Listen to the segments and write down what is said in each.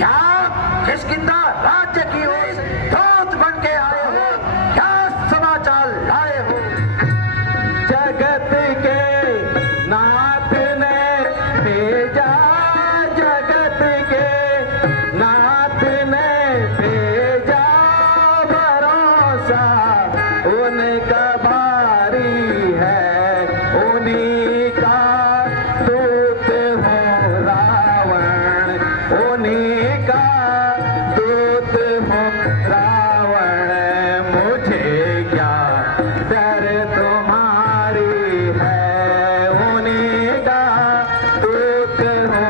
क्या किष्किंधा राज्य की ओर दूत बन के आए हो? क्या समाचार लाए हो? जगत के नाथ ने भेजा, जगत के नाथ ने भेजा, भरोसा उनका भारी है, उन्हीं का दूत हो रावण, उन्हीं का दूत हो रावण। मुझे क्या डर तुम्हारी है, उन्हीं का दूत हो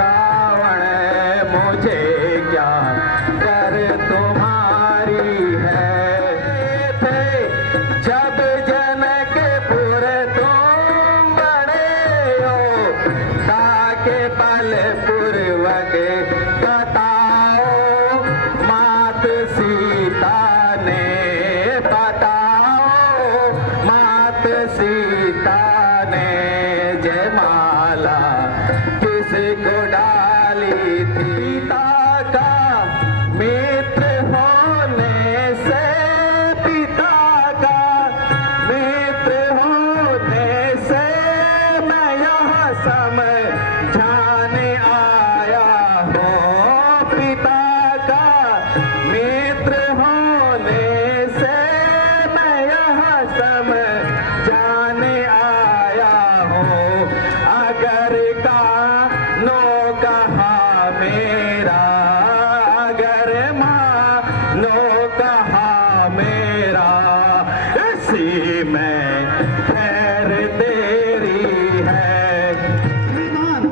रावण। मुझे क्या डर तुम्हारी है। थे जब जनकपुर तुम बड़े हो, ताके पल पूर्वक बताओ मात सीता ने, बताओ मात सीता ने जयमाला किसको डाली थी। पिता का मित्र होने से, पिता का मित्र होने से मैं यहाँ समझाने आया हूँ। पिता का मित्र होने से मैं यहाँ समझाने आया हूँ। अगर कानों कहा मेरा, अगर मानो कहा मेरा, इसी में खैर तेरी है। श्रीमान,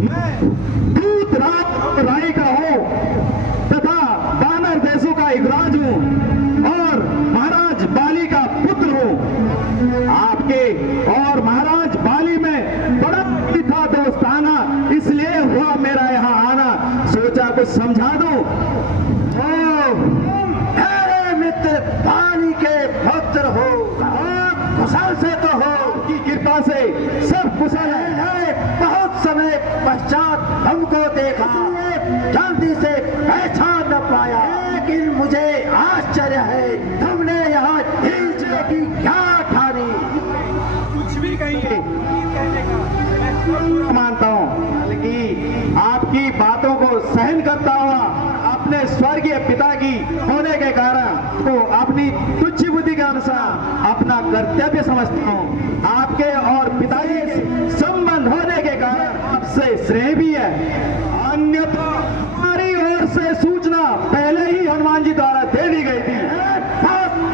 मैं दूत राय का हूँ तथा वानर देशों का युवराज हूँ और महाराज बाली का पुत्र हूँ। आपके और महाराज बाली में बड़ा ही था दोस्ताना, इसलिए हुआ मेरा यहाँ आना। सोचा कुछ समझा दूं। मेरे मित्र पानी के पुत्र हो, कुशल से तो हो? की कृपा से सब कुशल है। मैंने बहुत समय पश्चात हमको देखा, जल्दी से पहचान न पाया, लेकिन मुझे आश्चर्य है तुमने यहाँ खींचने की क्या ठानी? कुछ भी कहिए, मानता हूँ, बल्कि आपकी बातों को सहन करता हुआ अपने स्वर्गीय पिता की होने के कारण को अपनी तुच्छ बुद्धि के अनुसार अपना कर्तव्य समझता हूँ। आपके और पिताजी से संबंध होने के कारण आपसे स्नेह भी है। अन्यथा हमारी ओर से सूचना पहले ही हनुमान जी द्वारा दे दी गई थी।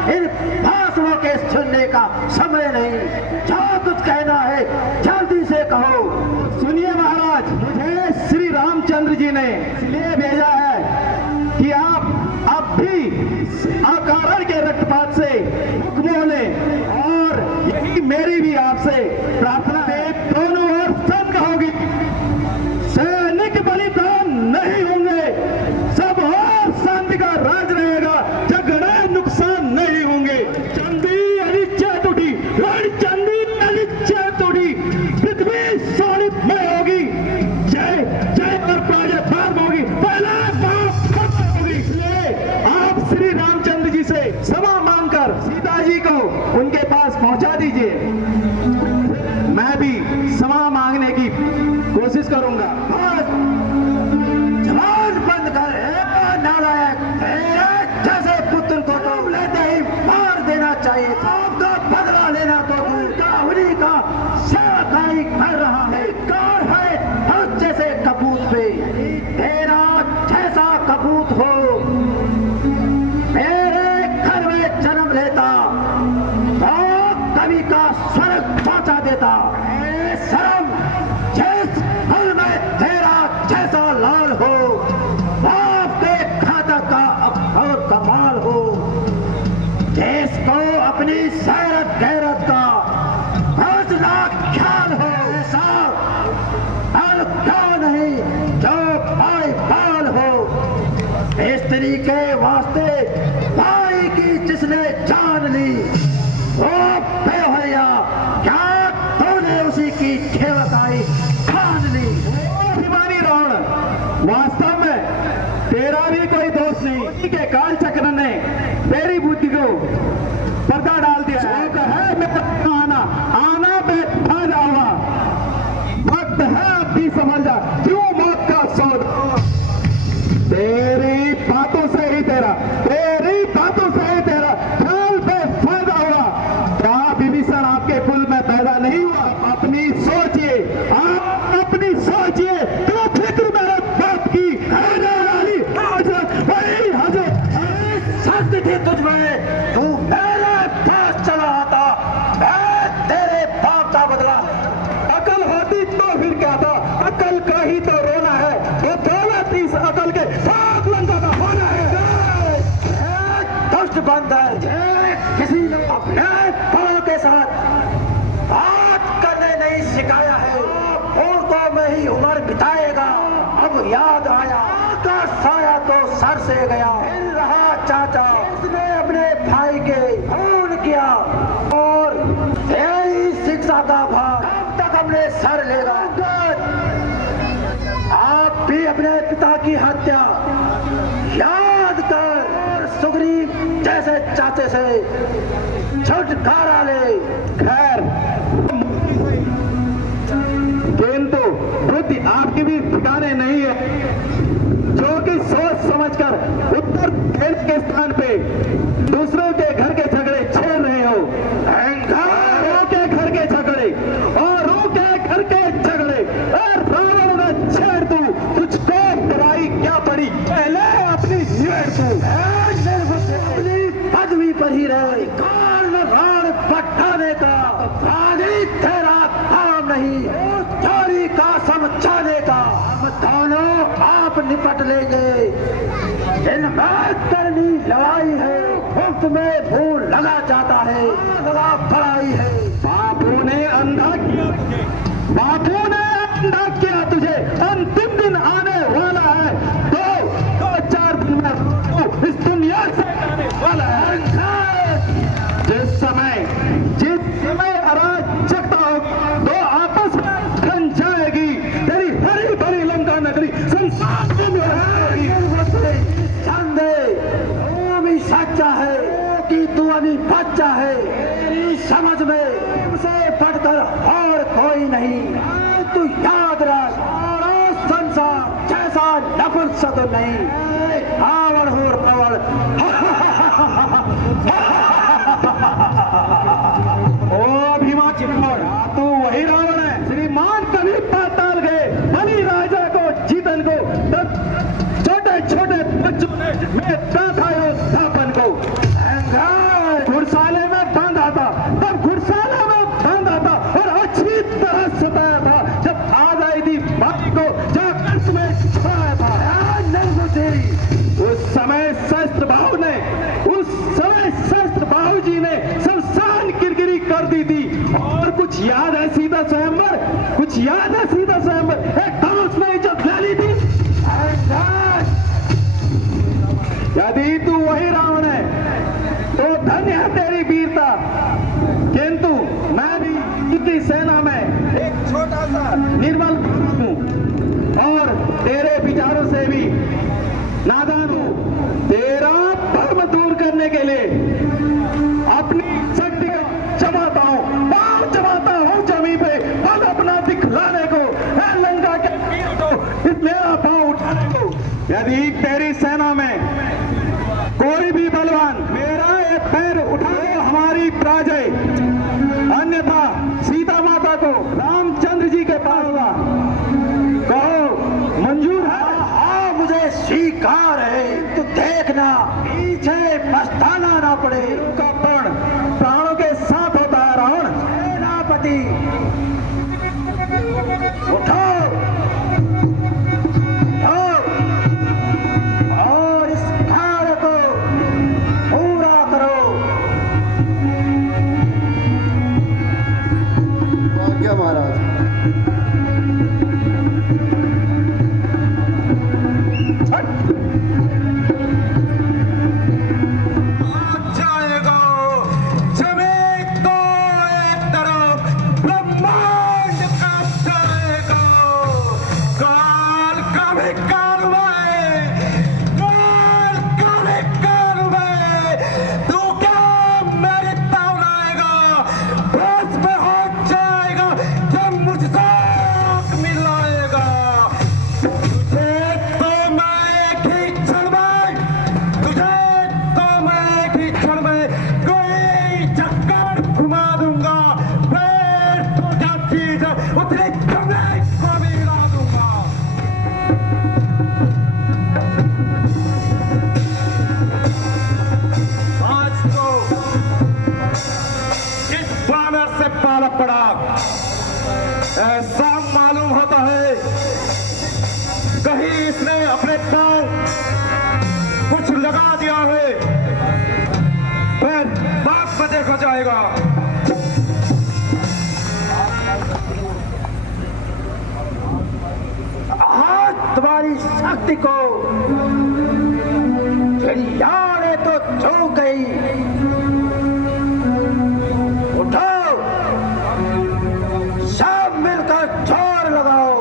इन भाषणों के सुनने का समय नहीं, जो कुछ कहना है जल्दी से कहो। सुनिए महाराज, मुझे श्री रामचंद्र जी ने इसलिए भेजा है कि आप अब भी अकारण के रक्तपात से मुख मोह लें, और यही मेरी भी आपसे प्रार्थना है। दोनों ओर संग होगी, सैनिक बलिदान नहीं होंगे, सब और शांति का राज रहेगा, झगड़े नुकसान नहीं होंगे। चंदी अनिश्चय टूटी, चंदी अनिश्चय टूटी, पृथ्वी सोनितमय होगी। जय जय और प्रजय भाग होगी, पहला बाप खत्म होगी। इसलिए आप श्री रामचंद्र जी से क्षमा मांगकर सीता जी को उनके पास पहुंचा दीजिए। मैं भी क्षमा मांगने की कोशिश करूंगा। जवान बंद कर, नालायक, जैसे पुत्र को तो लेते ही मार देना चाहिए था। आपका बदला लेना तो दूर का, उन्हीं का सेवकाई कर रहा है। कार है और जैसे कपूत पे तेरा जैसा कपूत हो मेरे घर में जन्म लेता तो कवि का स्वर्ग पहुंचा देता। शर्म, जिस फल में तेरा जैसा लाल हो, बाप के घातक का और कमाल हो, देश को अपनी सैरत गैरत का भोजना ख्याल हो, ऐसा फल क्यों नहीं जो भाई बाल हो। स्त्री के वास्ते भाई की जिसने जान ली, वो बेहया, क्या तूने उसी की खेवकाई ठान ली? अभिमानी रावण, वास्तव में तेरा भी कोई दोष नहीं, उसी के काल चक्र ने तेरी बुद्धि को पर्दा डाल दिया। शौक है मेरा आना, आना बैठा जाऊंगा, वक्त है अब भी समझ जा, क्यों मौत का सौदा। तेरी बातों से ही तेरा ख्याल पे फायदा होगा। क्या विभीषण आपके कुल में पैदा नहीं हुआ? अपनी सोचिए, आप अपनी सोचिए, क्यों फिक्र मेरे बाप की वही हजरत शक्ति थी तुझ में, तू मेरे पास चला आता, मैं तेरे बाप का बदला। अकल होती तो फिर क्या था, अकल का ही तो रोना है, वो दौलत इस अकल के साथ लंका का होना है। दुष्ट बंदर किसी ने अपने बड़ों के साथ बात करने नहीं सिखाया है, मूर्खों में ही उम्र बिताएगा। अब याद आया का साया तो सर से गया, हिल रहा चाचा, इसने अपने भाई के खून किया और यही शिक्षा का भार कब तक हमने सर लेगा। आप भी अपने पिता की हत्या याद कर सुग्रीव जैसे चाचे से छुटकारा ले। खैर, किंतु बुद्धि आपकी भी ठिकाने नहीं है, जो कि सोच समझकर उत्तर देने के स्थान पे दूसरों के घर के झगड़े छेड़ रहे हो। औरों के घर के झगड़े, औरों के घर के झगड़े, रावण ने छेड़ तू, तुझको बुराई क्या पड़ी, पहले अपनी निवेड़ तू। पदवी पर ही रहे, काल राण पठाने का आदि तेरा काम नहीं, चोरी का समझाने का। हम दोनों आप निपट लेंगे, इनमें करनी लड़ाई है, मुफ्त में भूल लगा जाता है, लगा पढ़ाई है। बापू ने अंधा किया तुझे, अंतिम दिन आने वाला है, दो चार दिन में तू इस दुनिया से जाने वाला है। जिस समय अराजकता हो, दो आपस में खन जाएगी, तेरी हरी भरी लंका नगरी संसार में तू भी सच्चा है कि तू अभी बच्चा है, तेरी समझ में तुमसे बढ़कर और कोई नहीं। तू याद रख, सारा संसार जैसा नपुंसक नहीं, रावण हो रावण। ओ भीमा चित्तौड़, तू वही रावण है। श्रीमान कभी पाताल गए, बलि राजा को जीतन को, तब छोटे छोटे बच्चों ने मेरा था योद्धापन को घुड़साले में बांधा था, तब घुड़साले में बांधा था और अच्छी तरह सताया था। जब आ गई थी बाकी को जाकर में छुड़ाया था, उस समय शस्त्र बाहु जी ने शमशान किरकिरी कर दी थी। और कुछ याद है सीधा स्वयंवर, कुछ याद है सीधा स्वयंवर, एक धनुष में इज्जत ले ली थी। यदि तू वही रावण है तो धन्य है तेरी वीरता, किंतु मैं भी इतनी सेना में एक छोटा सा निर्मल हूं और तेरे विचारों से भी नादान हूं। तेरा भ्रम दूर करने के लिए अपनी शक्ति को जमाता हूं, पांव जमाता हूं जमीन पे, बल अपना दिखलाने को, लंका के वीर को इस मेरा पांव उठाने को। यदि तेरी सेना में कोई भी बलवान मेरा एक पैर उठाए हमारी पराजय, अन्यथा सीता माता को रामचंद्र जी के पास हुआ, कहो मंजूर है? हाँ, मुझे स्वीकार है। तू देखना पीछे पछताना ना पड़े। का प्राणों के साथ होता है रावण। सेनापति उठो और इस कार्य को पूरा करो। क्या महाराज? जाएगा बचाएगा। आज तुम्हारी शक्ति को चिल्लाने तो चौंक गई। उठो, सब मिलकर जोर लगाओ।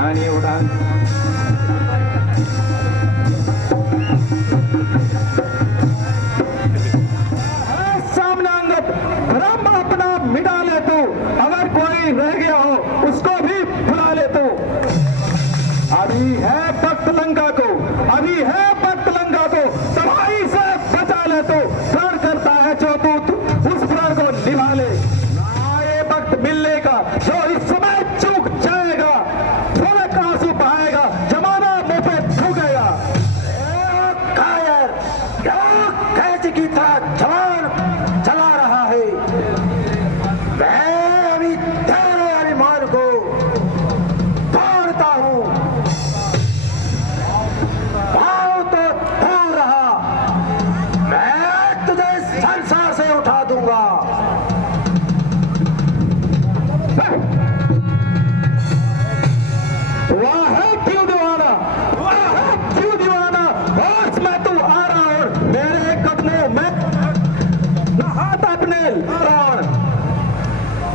आणि उठा। सामनांगत धर्म अपना मिटा ले तू, अगर कोई रह गया हो उसको भी भुला ले तू। अभी है वक्त लंका को, अभी है वक्त लंका को, तबाही से बचा ले तू। प्रण करता है जो तू उस प्रण को निभा ले। ना ये वक्त मिलने का जो इस समय चूक जाएगा, फलक आंसू बहाएगा, जमाना मुंह पे थूकेगा। कायर क्या कैच की तरह जवान चला रहा है। मैं अभी तेरे अभिमान को तोड़ता हूं। पाँव तो दूर रहा, मैं तुझे संसार से उठा दूंगा। वाह है क्यों दीवाना, वाह है क्यों दीवाना। होश में तू आ रहा और मेरे कदमों में नहात अपने प्राण।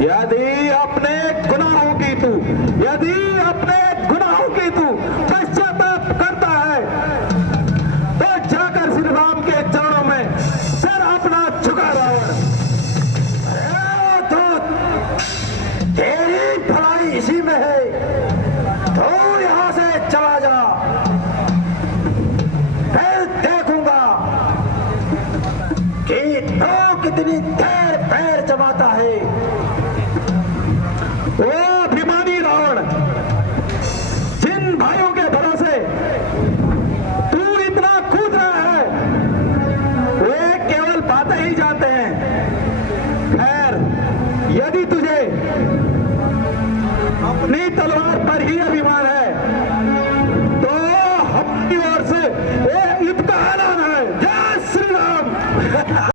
यदि अपने गुनाहों की तू, यदि अपने गुनाहों की तू पश्चाताप करता है तो जाकर श्री राम के चरणों में सर अपना झुका रावण। तेरी भलाई इसी में है। तू यहां से चला जा, फिर देखूंगा कि तू कितनी देर पैर जमाता है। ओ अभिमानी रावण, जिन भाइयों के भरोसे तू इतना कूद रहा है वे केवल बातें ही जानते हैं। खैर, यदि तुझे अपनी तलवार पर ही अभिमान